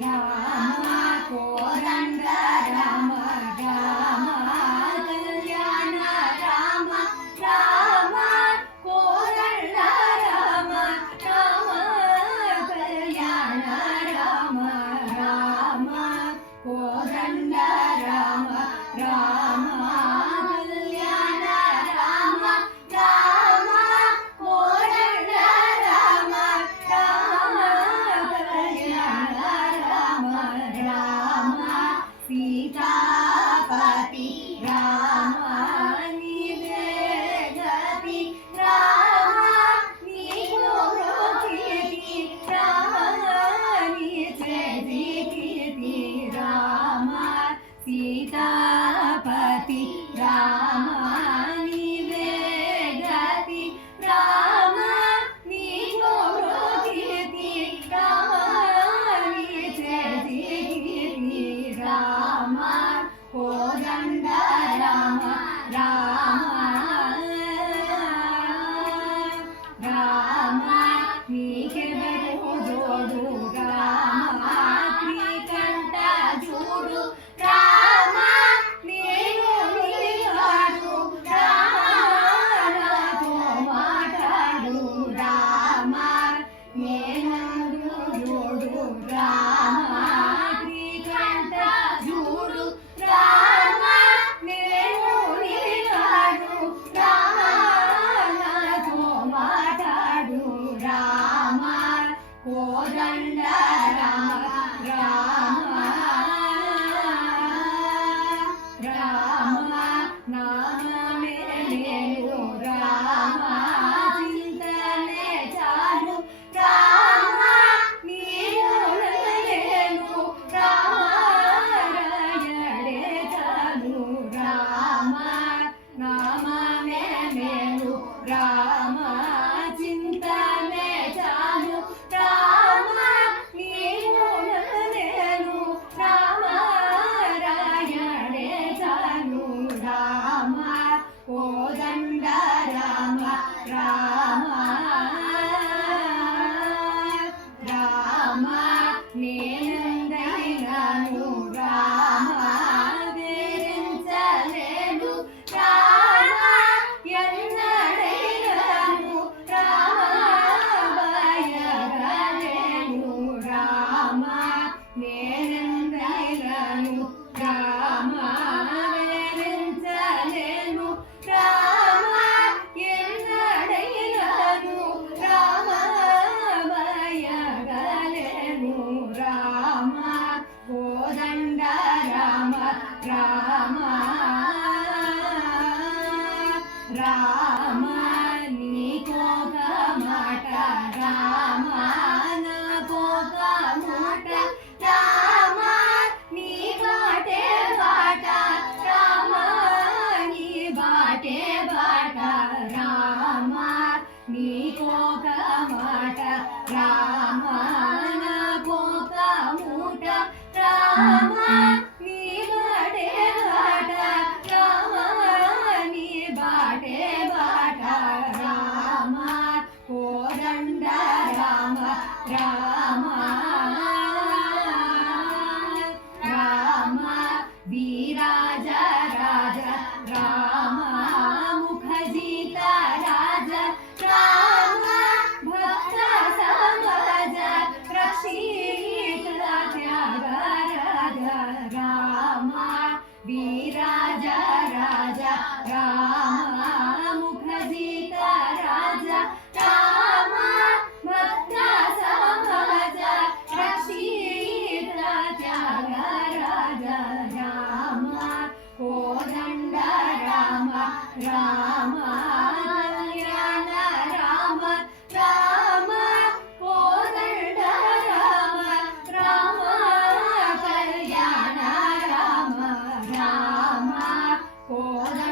రామ కోదండ రామ రామ కళ్యాణ రామ రామ కోదండ రామ రామ కళ్యాణ రామ రామ కోదండ రామ రామ కళ్యాణ రామ రామ కోదండ రామ రామ కళ్యాణ రామ రామ సీతాపతి రామ నీవే గతి రామ నీకు కీర్తి రామ నీచే కీర్తి రామ సీతాపతి రామ నీవే గతి రామ నీకు కీర్తి రామ నీచే కీర్తి రామ కోదండ రామ రామ రామ నీకెవరు జోడు రామ శ్రీకంఠ చూడు రామ నేను నిలిగాడు రామ నాతో మాట్లాడు రామ నేనందు జోడు రామ శ్రీకంఠ చూడు రామ నేను నిలిగాడు రామ నాతో మాట్లాడు రామ కోదండ రామ రామ రామ నామే నేను రామ చింతనే చాలు రామ నీవు నేను రామ రాయడే చాలు రామ నామే నేను రామ చింతనే చాలు రామ నీవు నేను రామ రాయడే చాలు రామ కోదండ రామ రామ రామ నేనందైనాను రామ వేరించలేను రామ ఎన్నడైనాను రామ భయగలేను రామ నేనందైనాను రామ వేరించలేను రామ ఎన్నడైనాను రామ భయగలేను రామ కోదండ రామ రామ రామ నీకోక మాట రామ నాకోక మాట రామ నీ బాటే బాట రామ నీ బాటే బాట రామ నీకోక మాట రామ నాకోక మూట రామ నీ బాటే బాట రామ నీ బాటే బాట రామ కోదండ రామ రామ రామ వీరాజ రాజ రామ ముఖజిత రాజ రామ భక్త సమాజ రక్షిత త్యాగరాజ రామ వీరాజ రాజ రామ ముఖజిత రాజ రామ భక్త సమాజ రక్షిత త్యాగరాజ రామ కోదండ రామ రామ కళ్యాణ రామ రామ కోదండ రామ రామ కళ్యాణ రామ రామ కోదండ